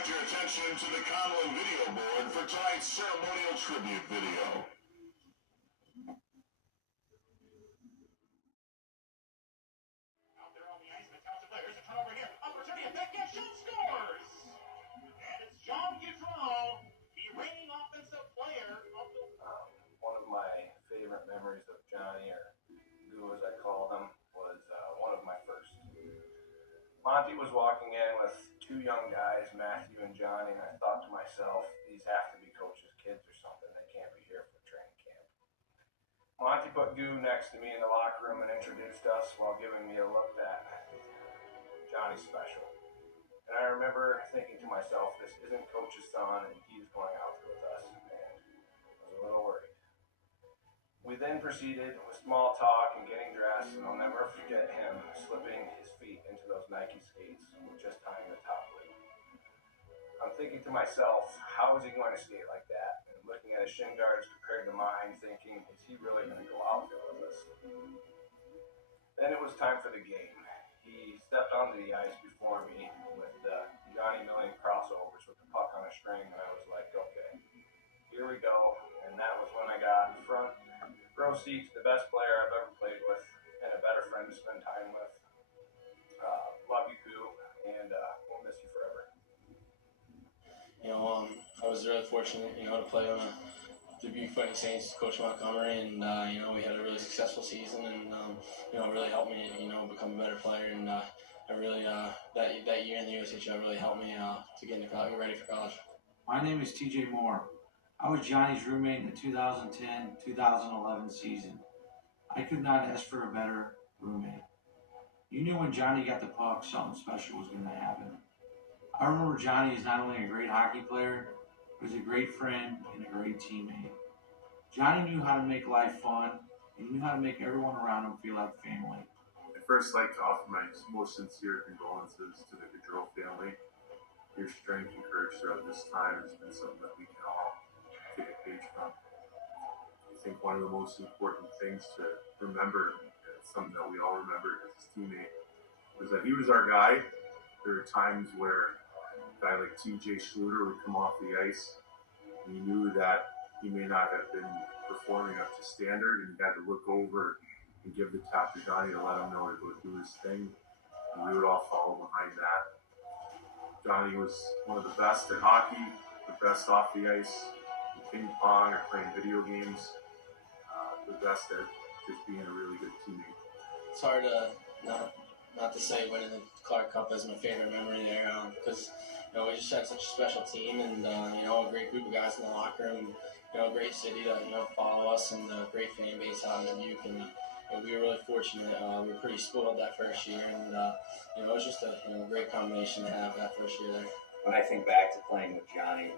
direct your attention to the Conlon video board for tonight's ceremonial tribute video. Out there on the ice, Metallica, there's a turnover here. Opportunity, a big shot, scores! And it's Johnny Gaudreau, the reigning offensive player of the... One of my favorite memories of Johnny, or Goo as I call him, was one of my first. Monty was walking in with two young guys, Matthew and Johnny, and I thought to myself, these have to be coach's kids or something. They can't be here for training camp. Monty put Goo next to me in the locker room and introduced us while giving me a look that Johnny's special. And I remember thinking to myself, this isn't coach's son and he's going out with us, and I was a little worried. We then proceeded with small talk and getting dressed, and I'll never forget him slipping his feet into those Nike skates with just tying the top loop. I'm thinking to myself, how is he going to skate like that? And looking at his shin guards compared to mine, thinking, is he really going to go out there with us? Then it was time for the game. He stepped onto the ice before me with the Johnny Million crossovers with the puck on a string, and I was like, okay, here we go. And that was when I got in front row seats, the best player I've ever played with, and a better friend to spend time with. Love you, Goo, and we'll miss you forever. I was really fortunate, to play on the Dubuque Fighting Saints, Coach Montgomery, and we had a really successful season, and it really helped me, become a better player, and I really that year in the USHL really helped me to get into college, get ready for college. My name is TJ Moore. I was Johnny's roommate in the 2010-2011 season. I could not ask for a better roommate. You knew when Johnny got the puck, something special was going to happen. I remember Johnny is not only a great hockey player, but he's a great friend and a great teammate. Johnny knew how to make life fun, and he knew how to make everyone around him feel like family. I'd first like to offer my most sincere condolences to the Gaudreau family. Your strength and courage throughout this time has been something that we can all take a page from. I think one of the most important things to remember, and it's something that we all remember as his teammate, was that he was our guy. There were times where a guy like TJ Schluter would come off the ice, and you knew that he may not have been performing up to standard, and you had to look over and give the tap to Johnny to let him know to go do his thing, and we would all follow behind that. Johnny was one of the best at hockey, the best off the ice, ping pong or playing video games, the best at just being a really good teammate. It's hard to not to say winning the Clark Cup as my favorite memory there, because we just had such a special team, and a great group of guys in the locker room, a great city to follow us, and a great fan base out in Dubuque, and we were really fortunate. We were pretty spoiled that first year, and it was just a great combination to have that first year there. When I think back to playing with Johnny,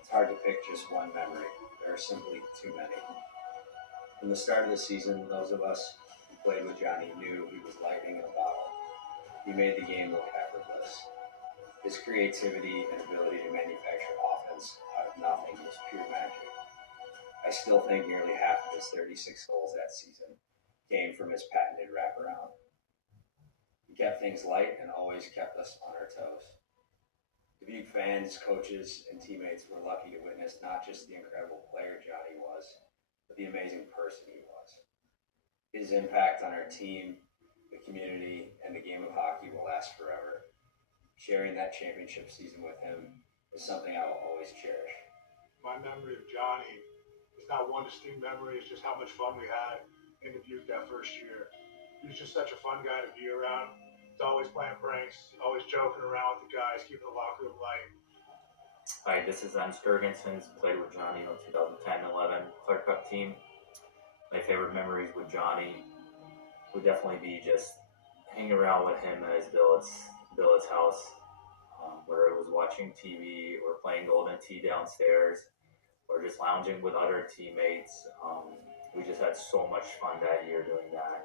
it's hard to pick just one memory. There are simply too many. From the start of the season, those of us who played with Johnny knew he was lightning in a bottle. He made the game look effortless. His creativity and ability to manufacture offense out of nothing was pure magic. I still think nearly half of his 36 goals that season came from his patented wraparound. He kept things light and always kept us on our toes. Dubuque fans, coaches, and teammates were lucky to witness not just the incredible player Johnny was, but the amazing person he was. His impact on our team, the community, and the game of hockey will last forever. Sharing that championship season with him is something I will always cherish. My memory of Johnny is not one distinct memory, it's just how much fun we had in Dubuque that first year. He was just such a fun guy to be around. He's always playing pranks, always joking around with the guys, keeping the locker room light. Hi, this is Jurgensen. Played with Johnny on 2010-11 Clark Cup team. My favorite memories with Johnny would definitely be just hanging around with him at his billet's house, where I was watching TV or playing Golden Tee downstairs, or just lounging with other teammates. We just had so much fun that year doing that.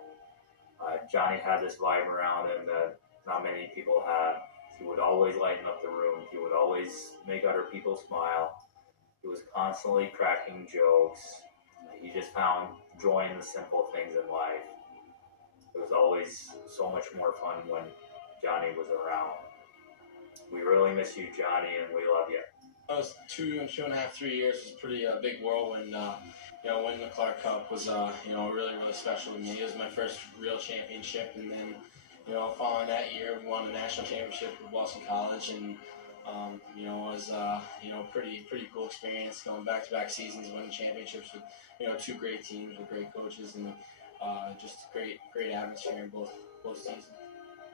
Johnny had this vibe around him that not many people have. He would always lighten up the room. He would always make other people smile. He was constantly cracking jokes. He just found joy in the simple things in life. It was always so much more fun when Johnny was around. We really miss you, Johnny, and we love you. Those 2.5, 3 years was pretty big whirlwind. Winning the Clark Cup was really, really special to me. It was my first real championship, and then following that year, we won the national championship with Boston College, and it was pretty cool experience going back-to-back seasons, winning championships with two great teams with great coaches, and just great atmosphere in both seasons.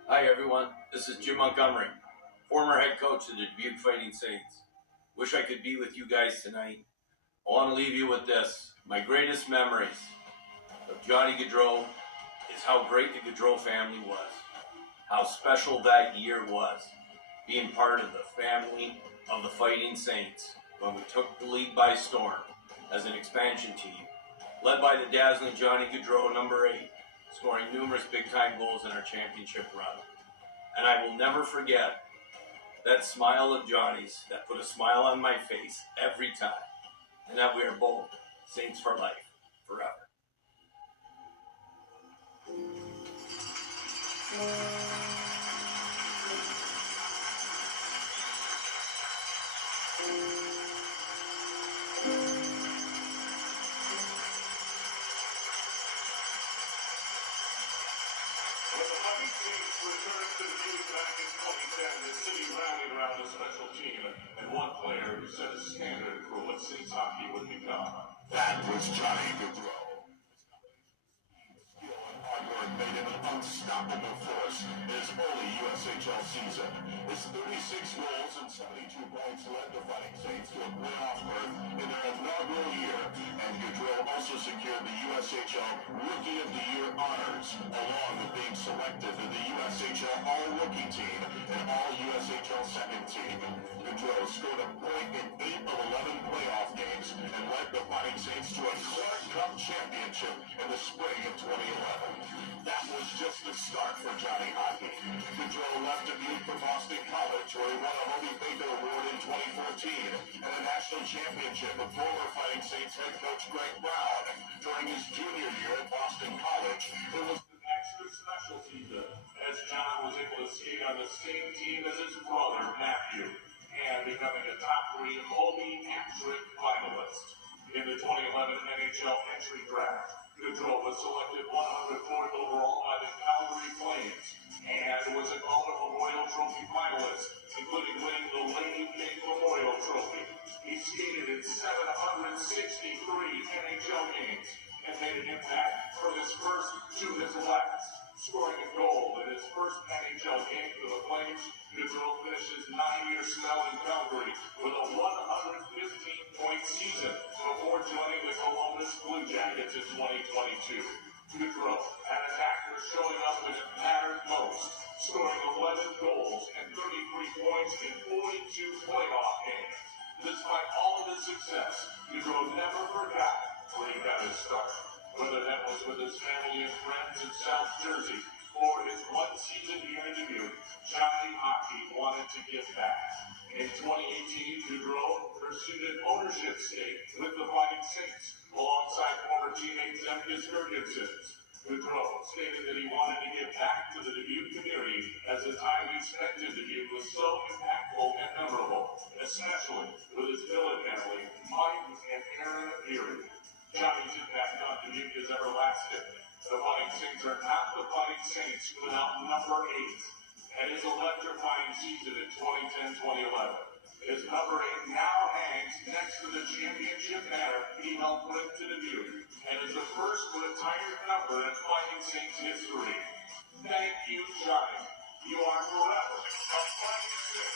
Hi everyone, this is Jim Montgomery, former head coach of the Dubuque Fighting Saints. Wish I could be with you guys tonight. I want to leave you with this. My greatest memories of Johnny Gaudreau is how great the Gaudreau family was. How special that year was, being part of the family of the Fighting Saints when we took the league by storm as an expansion team, led by the dazzling Johnny Gaudreau, number 8, scoring numerous big-time goals in our championship run. And I will never forget that smile of Johnny's that put a smile on my face every time, and that we are both Saints for life, forever. When the Fighting Saints returned to Dubuque back in 2010, the city rallied around a special team and one player who set a standard for what Saints hockey would become. That was Johnny Gaudreau. Skill and hard work made him an unstoppable force in his early USHL season. His 36 goals and 72 points led the Fighting Saints to a playoff berth in their inaugural year, and Gaudreau also secured the USHL Rookie of the Year honors, along with being selected to the USHL All-Rookie Team and All-USHL Second Team. Gaudreau scored a point in 8 of 11 playoff games and led the Fighting Saints to a Clark Cup championship in the spring of 2011. That was just the start for Johnny Hockey. Gaudreau left Dubuque for Boston College, where he won a Hobie Baker Award in 2014 and a national championship with former Fighting Saints head coach Greg Brown. During his junior year at Boston College, it was an extra special season, as John was able to skate on the same team as his brother, Matthew, and becoming a top 3 Hobie hat-trick finalist. In the 2011 NHL entry draft, Gaudreau was selected 104th overall by the Calgory Flames and was a Calder Memorial Trophy finalist, including winning the Lady King Memorial Trophy. He skated in 763 NHL games and made an impact from his first to his last, scoring a goal in his first NHL game for the Flames. Gaudreau finished his 9-year spell in Calgary with a 115-point season before joining the Columbus Blue Jackets in 2022. Gaudreau, an attacker showing up when it mattered most, scoring 11 goals and 33 points in 42 playoff games. Despite all of his success, Gaudreau never forgot where he got his start, whether that was with his family and friends in South Jersey or his one-season year in Dubuque. Johnny Hockey wanted to give back. In 2018, Gaudreau pursued an ownership stake with the Fighting Saints, alongside former teammate Zemgus Girgensons. Gaudreau stated that he wanted to give back to the Dubuque community, as the time he spent in Dubuque was so impactful and memorable, especially with his billet family, Mike and Aaron Beery. Johnny's impact on Dubuque is everlasting. The Fighting Saints are not the Fighting Saints without number 8. And his electrifying season in 2010-2011. His number 8 now hangs next to the championship banner he helped bring to Dubuque, and is the first retired number in Fighting Saints history. Thank you, Johnny. You are forever a Fighting Saint.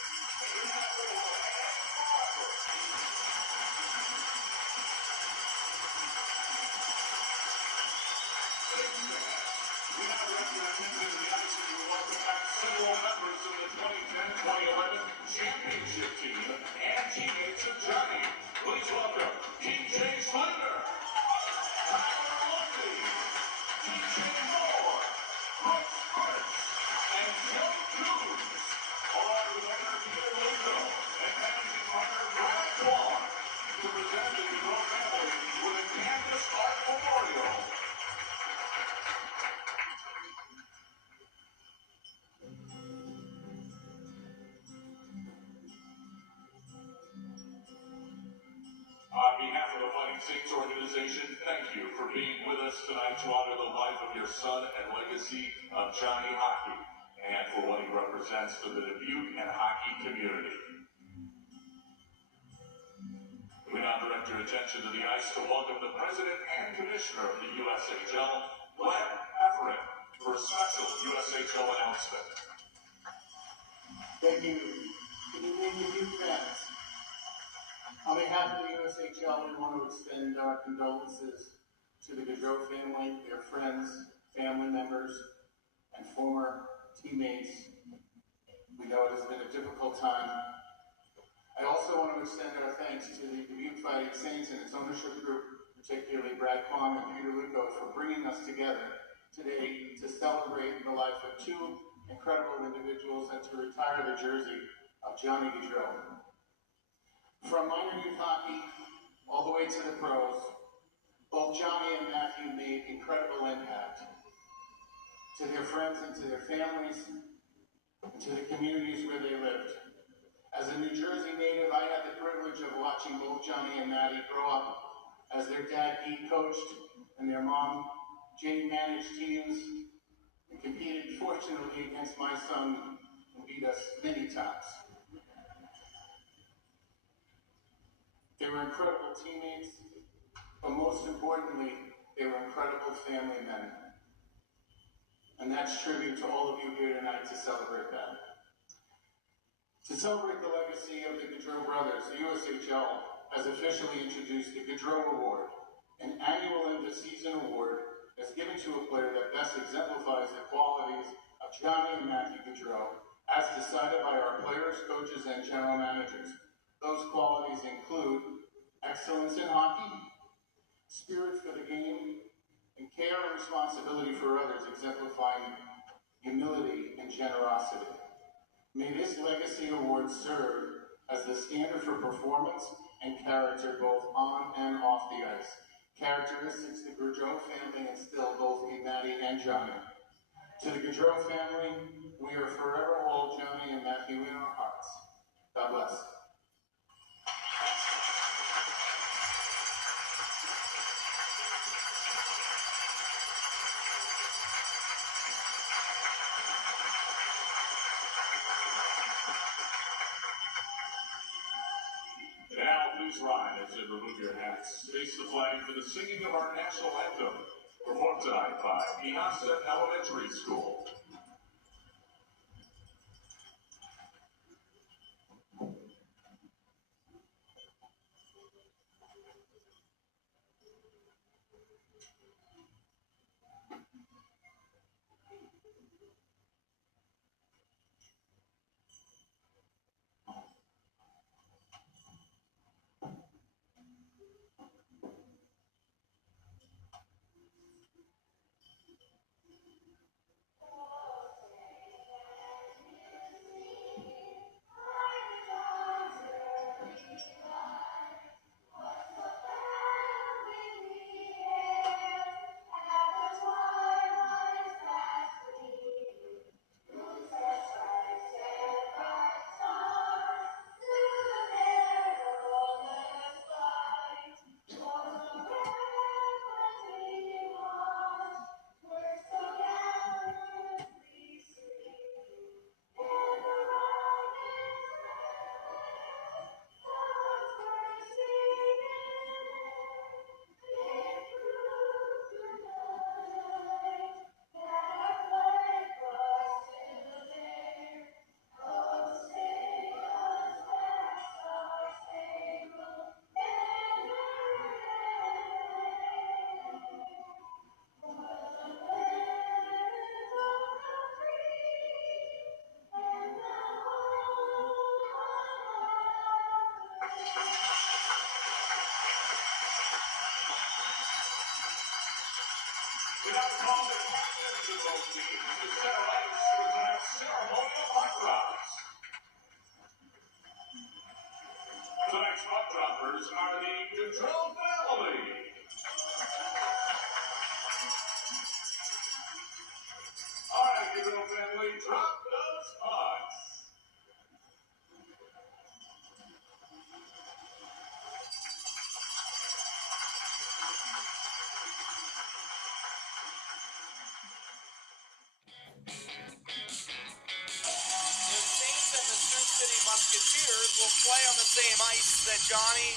We now represent the ice and we welcome back several members of the 2010-2011 championship team and teammates of Johnny. Please welcome TJ Slater, Tyler Lundy, TJ Moore, Brooks Fritz, and Joe Coons, along with owner Peter Lugo and managing partner Brad Dwan, to present the Gaudreau family with a Canvas Art Memorial. Saints organization, thank you for being with us tonight to honor the life of your son and legacy of Johnny Hockey, and for what he represents for the Dubuque and hockey community. We now direct your attention to the ice to welcome the president and commissioner of the USHL, Glenn Everett, for a special USHL announcement. Thank you. Good evening, Dubuque fans. On behalf of the USHL, we want to extend our condolences to the Gaudreau family, their friends, family members, and former teammates. We know it has been a difficult time. I also want to extend our thanks to the Dubuque Fighting Saints and its ownership group, particularly Brad Kwong and Peter Luco, for bringing us together today to celebrate the life of two incredible individuals and to retire the jersey of Johnny Gaudreau. From minor youth hockey all the way to the pros, both Johnny and Matthew made incredible impact to their friends and to their families and to the communities where they lived. As a New Jersey native, I had the privilege of watching both Johnny and Maddie grow up as their dad, Pete, coached and their mom, Jane, managed teams and competed, fortunately, against my son and beat us many times. They were incredible teammates, but most importantly, they were incredible family men. And that's tribute to all of you here tonight to celebrate that. To celebrate the legacy of the Gaudreau brothers, the USHL has officially introduced the Gaudreau Award, an annual end-of-season award that's given to a player that best exemplifies the qualities of Johnny and Matthew Gaudreau, as decided by our players, coaches, and general managers. Those qualities include excellence in hockey, spirit for the game, and care and responsibility for others, exemplifying humility and generosity. May this legacy award serve as the standard for performance and character both on and off the ice. Characteristics the Gaudreau family instilled both in Maddie and Johnny. To the Gaudreau family, we are forever hold Johnny and Matthew in our hearts. God bless. Please rise and remove your hats. Face the flag for the singing of our national anthem, performed tonight by Piazza Elementary School. We now call the captains of both teams to center ice for tonight's ceremonial puck drops. Tonight's puck droppers are the Gaudreau family. All right, Gaudreau family, drop those pucks. Johnny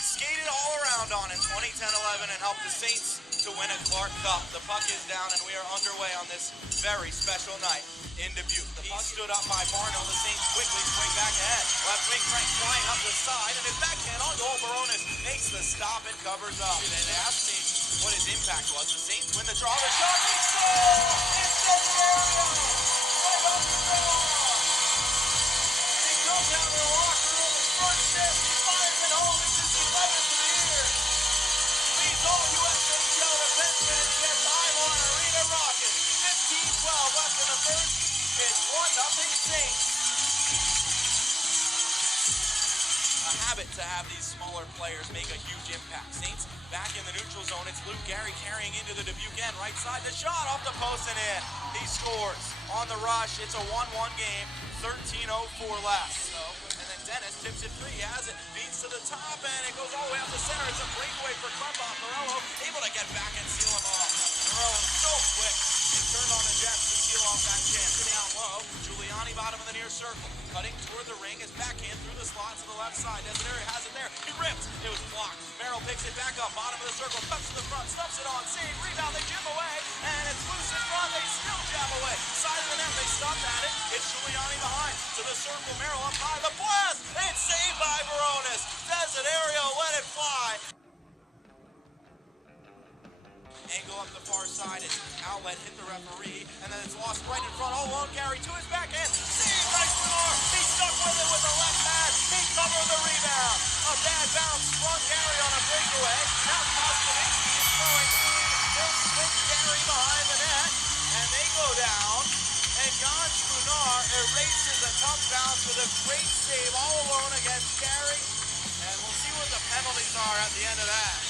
skated all around on in 2010-11 and helped the Saints to win a Clark Cup. The puck is down and we are underway on this very special night in Dubuque. The puck stood up by Barno. The Saints quickly swing back ahead. Left wing Frank flying up the side, and his backhand on goal. Barones makes the stop and covers up. And they asked me what his impact was. The Saints win the draw. The shot, they score! It's the area! Right off the draw! He comes down to the locker room, his first shift. He fires it home. It's his 11th of the year. Leads all USHL defensemen and gets Ivan Arena rocking. 15-12 left in the first. It's 1-0 Saints. A habit to have these smaller players make a huge impact. Saints back in the neutral zone. It's Luke Gary carrying into the Dubuque end. Right side, the shot off the post and in. He scores on the rush. It's a 1-1 game. 13:04 left. And then Dennis tips it free. He has it. Feeds to the top and it goes all the way up the center. It's a breakaway for Krumbaugh. Morello able to get back and seal him off. Morello so quick. He turned on the Jets to seal off that chance. Down low. Giuliani bottom of the near circle. Cutting toward the ring. His backhand through the slot to the left side. Desideri has it there. He ripped. It was blocked. Merrill picks it back up. Bottom of the circle. Cuts to the front. Stuffs it on. Save. Rebound. They jam away. And it's loose in front. They still jam away. Side of the net. They stopped at it. It's Giuliani behind. To the circle. Merrill up high. The blast. It's saved by Barones. Desideri let it fly. Angle up the far side, it's outlet, hit the referee, and then it's lost right in front, all alone, Gary to his backhand, save, nice Bernard, he stuck with it with the left pad, he covered the rebound, a bad bounce, sprung Gary on a breakaway, now Kostovitsky is throwing, still swings Gary behind the net, and they go down, and Jan Spunar erases a tough bounce with a great save all alone against Gary, and we'll see what the penalties are at the end of that.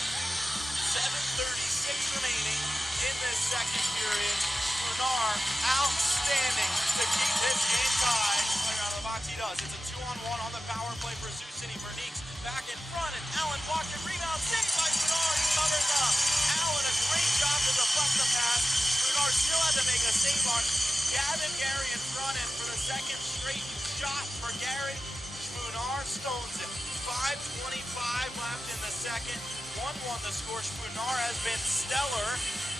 7:36 remaining in this second period. Spunar outstanding to keep this game tied. Player out of the box, he does. It's a 2-on-1 on the power play for Sioux City. Verniques back in front, and Allen blocked it. Rebound, saved by Spunar. He covers up. Allen, a great job to deflect the pass. Spunar still had to make a save on Gavin Gary in front, and for the second straight shot for Gary, Spunar stones it. 5:25 left in the second. 1-1 the score. Spunar has been stellar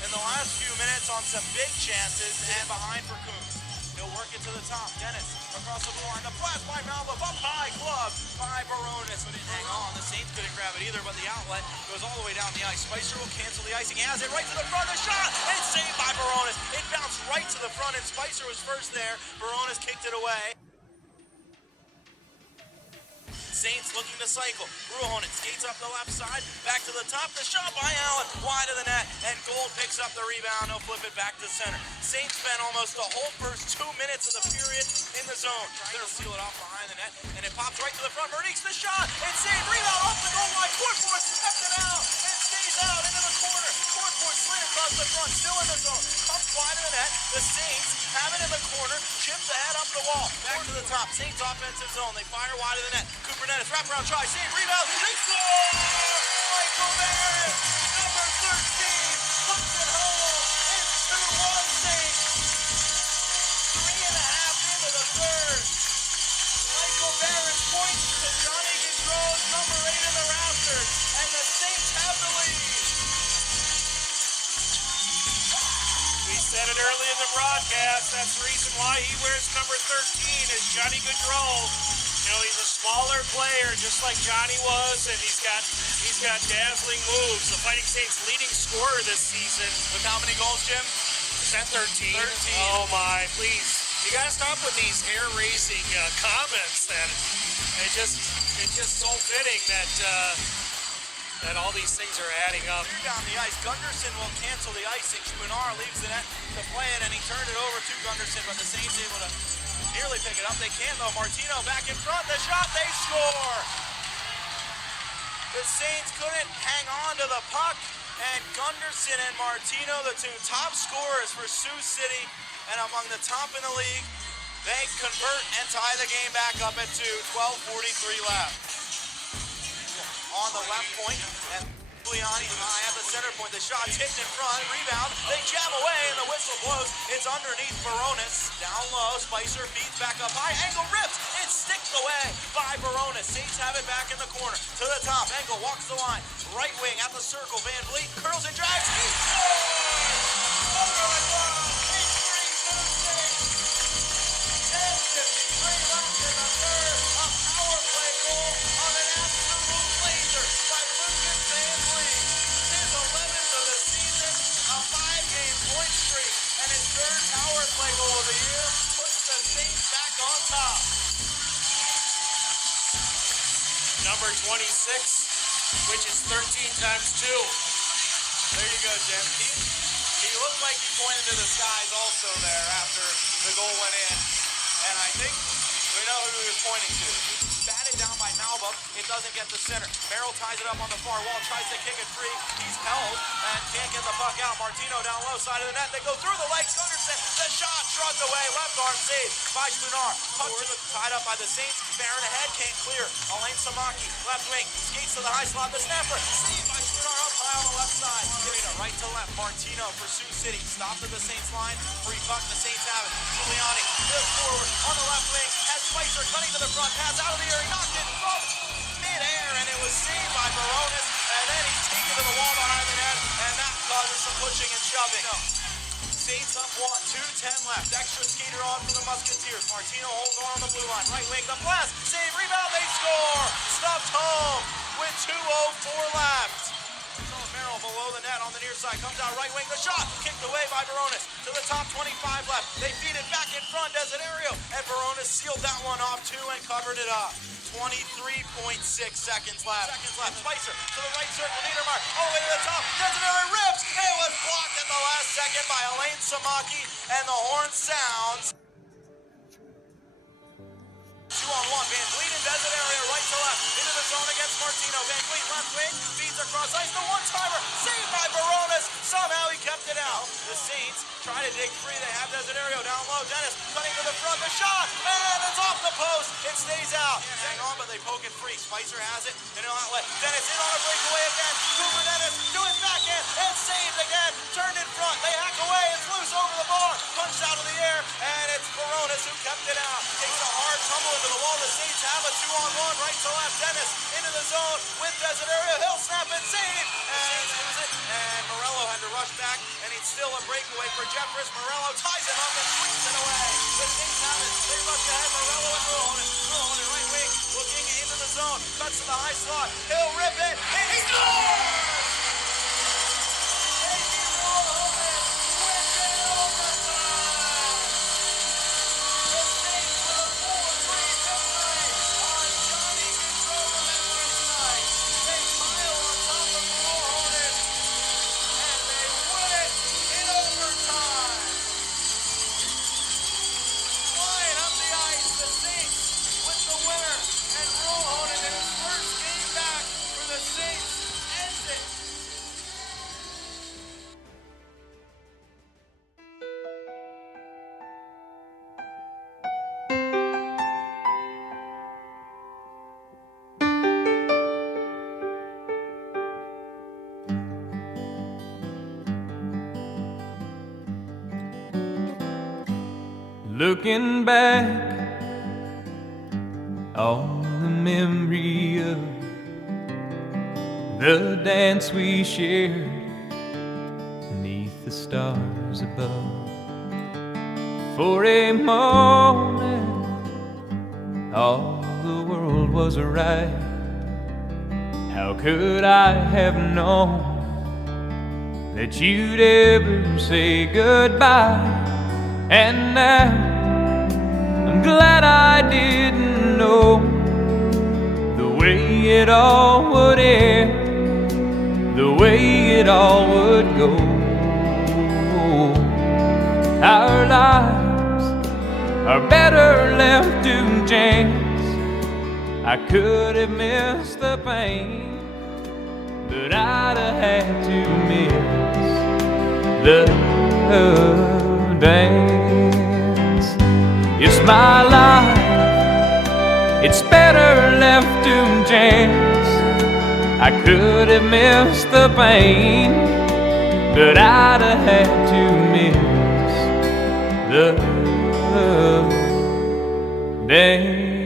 in the last few minutes on some big chances and behind for Coons. He'll work it to the top. Dennis across the line. The blast by Malva. Up high glove by Barones. But didn't hang on. The Saints couldn't grab it either, but the outlet goes all the way down the ice. Spicer will cancel the icing. He has it right to the front. The shot. It's saved by Barones. It bounced right to the front, and Spicer was first there. Barones kicked it away. Saints looking to cycle. Ruohonen skates up the left side, back to the top. The shot by Allen, wide of the net, and Gold picks up the rebound. He'll flip it back to center. Saints spent almost the whole first 2 minutes of the period in the zone. Trying to seal it off behind the net, and it pops right to the front. Verniques the shot, and saved. Rebound off the goal line. Courtboard stepped it out, and stays out into the corner. Courtboard slid across the front, still in the zone. Up wide of the net. The Saints have it in the corner. Chips ahead up the wall. Back to the top. Saints offensive zone. They fire wide of the net. Cooper Dennis, wraparound try, save, rebound, they score! Michael Barrett, number 13, puts it home. It's 2-1 Saints. 3.5 into the third. Michael Barrett points to Johnny Gaudreau, number 8 in the rafters, and the Saints have the lead. We said it early in the broadcast. That's the reason why he wears number 13 is Johnny Gaudreau. You know, he's a smaller player, just like Johnny was, and he's got dazzling moves. The Fighting Saints leading scorer this season. With how many goals, Jim? Is that 13? 13. Oh my, please. You gotta stop with these hair-raising comments. That it's just so fitting that all these things are adding up. Down the ice, Gunderson will cancel the icing. Spunar leaves the net to play it, and he turned it over to Gunderson, but the Saints able to nearly pick it up. They can't though. Martino back in front. The shot, they score. The Saints couldn't hang on to the puck, and Gunderson and Martino, the two top scorers for Sioux City and among the top in the league, they convert and tie the game back up at 2. 12:43 left. On the left point, and Giuliani high at the center point. The shot tipped in front, rebound. They jam away, and the whistle blows. It's underneath Barones. Down low, Spicer feeds back up high. Angle rips. It's stick Knocked away by Verona. Saints have it back in the corner. To the top. Engel walks the line. Right wing at the circle. Van Vliet curls and drags. He scores! Over the goal. He brings to the Saints. 10:53 left in the third. A power play goal on an absolute laser by Lucas Van Vliet. His 11th of the season. A 5-game point streak. And his third power play goal of the year puts the Saints back on top. Number 26, which is 13 times 2. There you go, Jim. He looked like he pointed to the skies also there after the goal went in. And I think we know who he was pointing to. Batted down by Malba. It doesn't get to center. Merrill ties it up on the far wall, tries to kick it free. He's held and can't get the puck out. Martino down low side of the net. They go through the legs. Gunderson, the shot shrugged away. Left arm saved by Spunar. Puck tied up by the Saints. Barron ahead, can't clear. Alain Samaki, left wing, skates to the high slot. The snapper, saved by Spunar up high on the left side. Giving it right to left. Martino for Sioux City. Stopped at the Saints line. Free puck, the Saints have it. Giuliani, lives forward on the left wing. Has Spicer cutting to the front. Pass out of the air. He knocked it from mid-air, and it was saved by Baronis. And then he's taken to the wall behind the net, and that causes some pushing and shoving. Saints up 1, 2:10 left. Extra skater on for the Musketeers. Martino holds on the blue line. Right wing, the blast. Save, rebound, they score. Stuffed home with 2:04 left. Merrill below the net on the near side. Comes out right wing. The shot kicked away by Baronis. To the top, 25 left. They feed it back in front. Desiderio. And Baronis sealed that one off too and covered it up. 23.6 seconds left. Spicer to the right circle. Niedermeyer all the way to the top. Desiderio rips. It was blocked at the last second by Alain Samaki. And the horn sounds. 2-on-1. Van Vliet and Desiderio right to left. Into the zone against Martino. Van Vliet left wing. Feeds across ice. The one-timer. Saved by Baronis. Somehow he kept it out. The Saints try to dig free. They have Desiderio down low. Dennis cutting to the front. The shot. And it's off the post. It stays out. Hang on, but they poke it free. Spicer has it. And he'll outlet. Dennis in on a breakaway again. Cooper Dennis to his backhand. And saved again. Turned in front. They hack away. It's loose over the bar. Punched out of the air. And it's Baronis who kept it out. Takes a hard tumble into the wall. The Saints have a 2-on-1 right to left. Dennis into the zone with Desiderio. He'll snap it. Save. And lose it. And Morello had to rush back. And it's still a breakaway for Jeffress. Morello ties him up and swings it away. The Saints have it. They rush ahead. Morello and Ruhonen. Ruhonen right wing. Looking into the zone. Cuts to the high slot. He'll rip it. And he scores! Looking back on the memory of the dance we shared beneath the stars above. For a moment, all the world was right. How could I have known that you'd ever say goodbye? And now I'm glad I didn't know the way it all would end, the way it all would go. Our lives are better left to chance. I could have missed the pain, but I'd have had to miss the dance. It's my life, it's better left to chance. I could have missed the pain, but I'd have had to miss the dance.